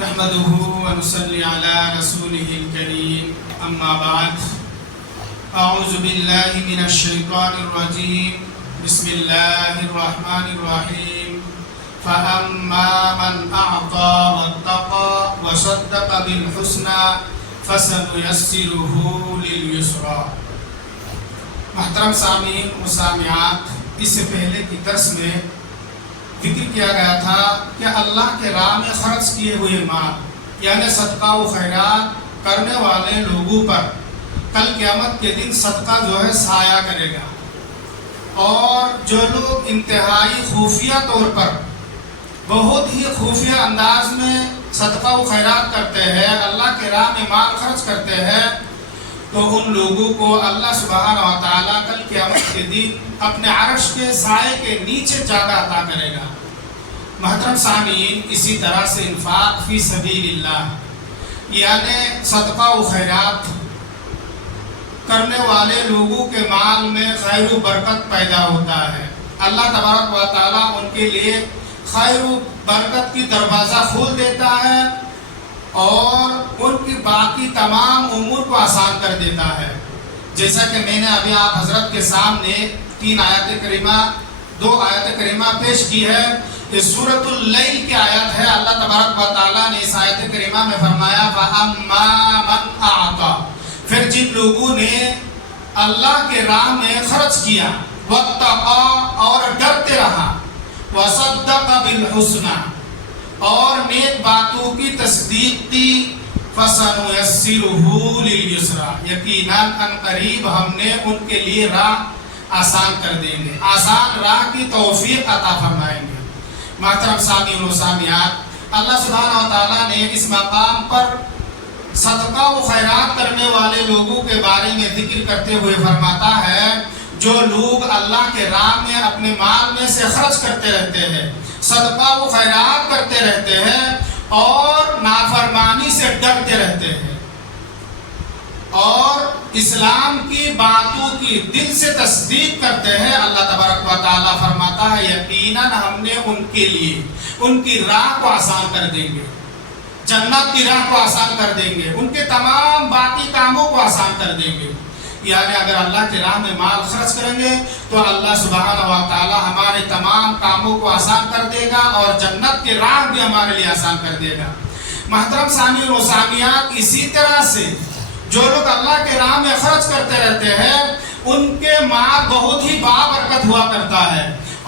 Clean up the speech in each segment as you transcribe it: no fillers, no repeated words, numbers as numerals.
نحمده ونصلي على رسوله الكريم اما بعد اعوذ بالله من الشيطان الرجيم بسم الله الرحمن الرحيم فاما من اعطى واتقى وصدق بالحسنى فسنيسره لليسرى۔ محترم سامعین و سامعات، اس سے پہلے کی درس میں ذکر کیا گیا تھا کہ اللہ کے راہ میں خرچ کیے ہوئے مال یعنی صدقہ و خیرات کرنے والے لوگوں پر کل قیامت کے دن صدقہ جو ہے سایہ کرے گا، اور جو لوگ انتہائی خفیہ طور پر بہت ہی خفیہ انداز میں صدقہ و خیرات کرتے ہیں، اللہ کے راہ میں مال خرچ کرتے ہیں، تو ان لوگوں کو اللہ سبحانہ و تعالیٰ کل قیامت کے دن اپنے عرش کے سائے کے نیچے جگہ عطا کرے گا۔ محترم سامعین، اسی طرح سے انفاق فی سبیل اللہ یعنی صدقہ و خیرات کرنے والے لوگوں کے مال میں خیر و برکت پیدا ہوتا ہے۔ اللہ تبارک و تعالیٰ ان کے لیے خیر و برکت کی دروازہ کھول دیتا ہے اور ان کی باقی تمام امور کو آسان کر دیتا ہے۔ جیسا کہ میں نے ابھی آپ حضرت کے سامنے 2 آیت کریمہ پیش کی ہے، یہ سورۃ اللیل کی آیت ہے۔ اللہ تبارک و تعالیٰ نے اس آیت کریمہ میں فرمایا فَأَمَّا مَنْ أَعْطَى، پھر جن لوگوں نے اللہ کے راہ میں خرچ کیا، وَاتَّقَى اور ڈرتے رہا، وَصَدَّقَ بِالْحُسْنَى اور نیک باتوں کی تصدیق کی، فَسَنُيَسِّرُهُ لِلْيُسْرَى یقیناً ان قریب ہم نے ان کے لیے راہ آسان کر دیں گے، آسان راہ کی توفیق عطا فرمائیں گے۔ محترم سامعین و سامعات، اللہ سبحانہ و تعالیٰ نے اس مقام پر صدقہ و خیرات کرنے والے لوگوں کے بارے میں ذکر کرتے ہوئے فرماتا ہے، جو لوگ اللہ کے راہ میں اپنے مال میں سے خرچ کرتے رہتے ہیں، صدقہ و خیرات کرتے رہتے ہیں اور نافرمانی سے ڈرتے رہتے ہیں اور اسلام کی باتوں کی دل سے تصدیق کرتے ہیں، اللہ تبارک و تعالیٰ فرماتا ہے یقیناً ہم نے ان کے لیے ان کی راہ کو آسان کر دیں گے، جنت کی راہ کو آسان کر دیں گے، ان کے تمام باقی کاموں کو آسان کر دیں گے۔ یعنی اگر اللہ کے راہ میں مال خرچ کریں گے تو اللہ سبحانہ و تعالیٰ ہمارے تمام کاموں کو آسان کر دے گا اور جنت کی راہ بھی ہمارے لیے آسان کر دے گا۔ محترم سامعین و سامعات، اسی طرح سے جو لوگ اللہ کے راہ میں خرچ کرتے رہتے ہیں ان کے مال بہت ہی بابرکت ہوا کرتا ہے،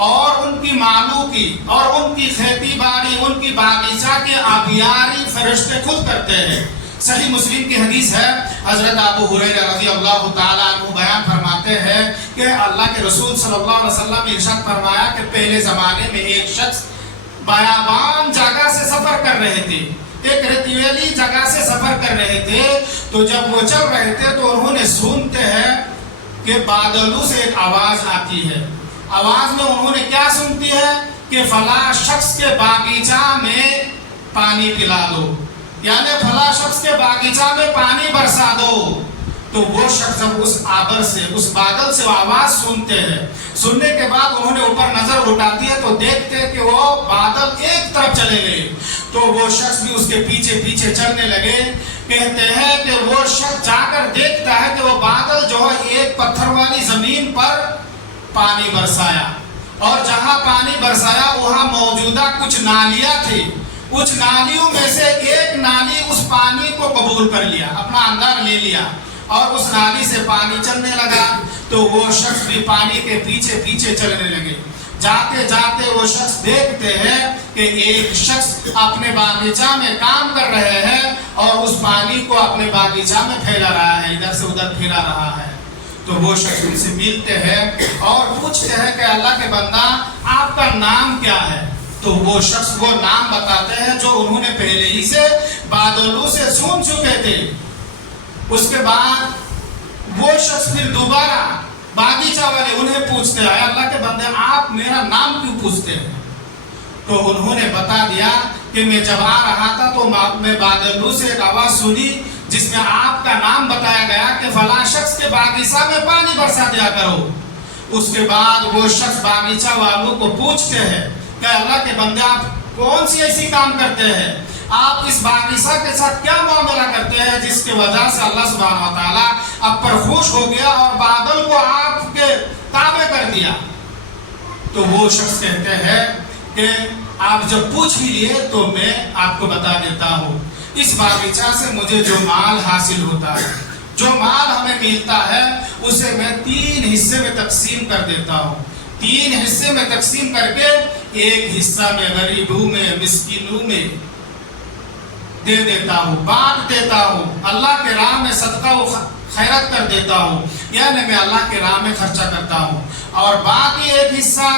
اور ان کی مالوں کی اور ان کی کھیتی باڑی، ان کی باغیچہ کی آبیاری فرشتے خود کرتے ہیں۔ صحیح مسلم کی حدیث ہے، حضرت ابو ہریرہ رضی اللہ تعالیٰ عنہ بیان فرماتے ہیں کہ اللہ کے رسول صلی اللہ علیہ وسلم نے ارشاد فرمایا کہ پہلے زمانے میں ایک شخص بیابان جگہ سے سفر کر رہے تھے، ایک ریتیلی جگہ سے سفر کر رہے تھے، تو جب وہ چل رہے تھے تو انہوں نے سنتے ہیں کہ بادلوں سے ایک آواز آتی ہے۔ آواز میں انہوں نے کیا سنتی ہے کہ فلاں شخص کے باغیچہ میں پانی پلا دو، یعنی فلاں شخص کے باغیچہ میں پانی برسا دو۔ تو وہ شخص جب اس آبر سے، اس بادل سے آواز سنتے ہیں، سننے کے بعد انہوں نے اوپر نظر اٹھاتی ہے تو دیکھتے ہیں کہ وہ بادل ایک طرف چلے گئے، تو وہ شخص بھی اس کے پیچھے پیچھے چلنے لگے۔ کہتے ہیں کہ وہ شخص جا کر دیکھتا ہے کہ وہ بادل جو ہے ایک پتھر والی زمین پر پانی برسایا، اور جہاں پانی برسایا وہاں موجودہ کچھ نالیاں تھی، کچھ نالیوں میں سے ایک نالی اس پانی کو قبول کر لیا، اپنا اندر لے لیا، اور اس نالی سے پانی چلنے لگا۔ تو وہ شخص بھی پانی کے پیچھے پیچھے چلنے لگے۔ جاتے جاتے وہ شخص دیکھتے ہیں کہ ایک شخص اپنے باغیچہ میں کام کر رہے ہیں اور اس پانی کو اپنے باغیچہ میں پھیلا رہا ہے، ادھر سے ادھر پھیلا رہا ہے۔ تو وہ شخص ان سے ملتے ہیں اور پوچھتے ہیں کہ اللہ کے بندہ آپ کا نام کیا ہے؟ تو وہ شخص وہ نام بتاتے ہیں جو انہوں نے پہلے ہی سے بادلوں سے سن چکے تھے۔ اس کے بعد وہ شخص پھر دوبارہ باغیچہ والے انہیں پوچھتے ہیں اللہ کے بندے آپ میرا نام کیوں پوچھتے ہیں؟ تو انہوں نے بتا دیا کہ میں جب آ رہا تھا تو میں بادلوں سے ایک آواز سنی جس میں آپ کا نام بتایا گیا کہ فلاں شخص کے باغیچہ میں پانی برسا دیا کرو۔ اس کے بعد وہ شخص باغیچہ والوں کو پوچھتے ہیں کہ اللہ کے بندے آپ کون سی ایسی کام کرتے ہیں؟ آپ اس باغیچہ کے ساتھ کیا معاملہ کرتے ہیں جس کی وجہ سے اللہ سبحانہ و تعالیٰ آپ پر خوش ہو گیا اور بادل کو آپ کے تابع کر دیا؟ تو وہ شخص کہتے ہیں کہ آپ جب پوچھ بھی لیے تو میں آپ کو بتا دیتا ہوں، اس باغیچہ سے مجھے جو مال حاصل ہوتا ہے، جو مال ہمیں ملتا ہے، اسے میں 3 حصے میں تقسیم کر دیتا ہوں۔ 3 حصے میں تقسیم کر کے ایک حصہ میں غریبوں میں، مسکینوں میں دے دیتا ہوں، بانٹ دیتا ہوں، اللہ کے راہ میں صدقہ و خیرات کر دیتا ہوں، یعنی میں اللہ کے راہ میں خرچہ کرتا ہوں، اور باقی ایک حصہ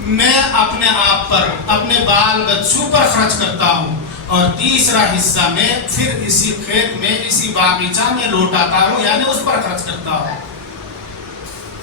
میں اپنے آپ پر، اپنے بال بچوں پر خرچ کرتا ہوں، اور تیسرا حصہ میں پھر اسی کھیت میں، اسی باغیچہ میں لوٹاتا ہوں، یعنی اس پر خرچ کرتا ہوں۔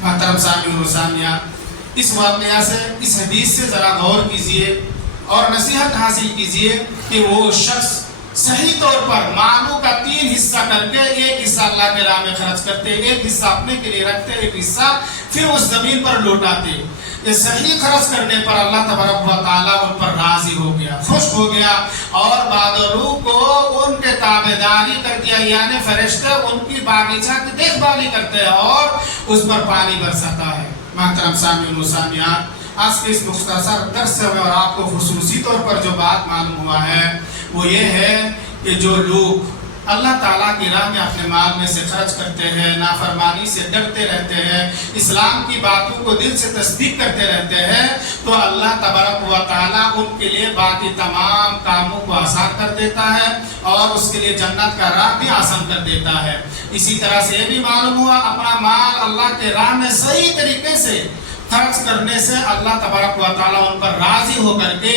محترم سامعین و سامعات، اس واقعہ سے، اس حدیث سے ذرا غور کیجئے اور نصیحت حاصل کیجئے کہ وہ شخص صحیح طور پر مالوں کا 3 حصہ کر کے ایک حصہ اللہ کے راہ میں خرچ کرتے، ایک حصہ اپنے کے لیے رکھتے، ایک حصہ پھر اس زمین پر لوٹاتے۔ یہ صحیح خرچ کرنے پر اللہ تبارک و تعالیٰ ان پر راضی ہو گیا، خوش ہو گیا، اور بادلوں کو ان کے تابعداری کر دیا، یعنی فرشتے ان کی باغیچہ کی دیکھ بھالی کرتے ہیں اور اس پر پانی برساتا ہے۔ محترم سامعین و سامعات، آج کے اس مختصر درس سے اور آپ کو خصوصی طور پر جو بات معلوم ہوا ہے وہ یہ ہے کہ جو لوگ اللہ تعالیٰ کی راہ میں اپنے مال میں سے خرچ کرتے ہیں، نافرمانی سے ڈرتے رہتے ہیں، اسلام کی باتوں کو دل سے تصدیق کرتے رہتے ہیں، تو اللہ تبارک و تعالیٰ ان کے لیے باقی تمام کاموں کو آسان کر دیتا ہے اور اس کے لیے جنت کا راہ بھی آسان کر دیتا ہے۔ اسی طرح سے یہ بھی معلوم ہوا اپنا مال اللہ کے راہ میں صحیح طریقے سے خرچ کرنے سے اللہ تبارک و تعالیٰ ان پر راضی ہو کر کے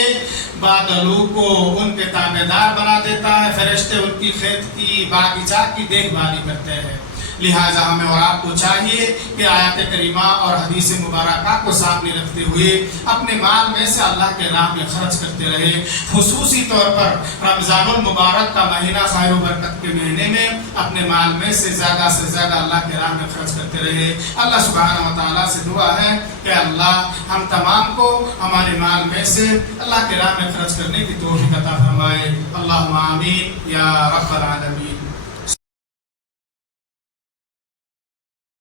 بادلوں کو ان کے تابعدار بنا دیتا ہے، فرشتے ان کی کھیت کی باغیچہ کی دیکھ بھالی کرتے ہیں۔ لہٰذا ہمیں اور آپ کو چاہیے کہ آیات کریمہ اور حدیث مبارکہ کو سامنے رکھتے ہوئے اپنے مال میں سے اللہ کے راہ میں خرچ کرتے رہے، خصوصی طور پر رمضان المبارک کا مہینہ خیر و برکت کے مہینے میں اپنے مال میں سے زیادہ اللہ کے راہ میں خرچ کرتے رہے۔ اللہ سبحانہ و تعالیٰ سے دعا ہے کہ اللہ ہم تمام کو ہمارے مال میں سے اللہ کے راہ میں خرچ کرنے کی توفیق عطا فرمائے۔ اللہم آمین یا رب العالمین۔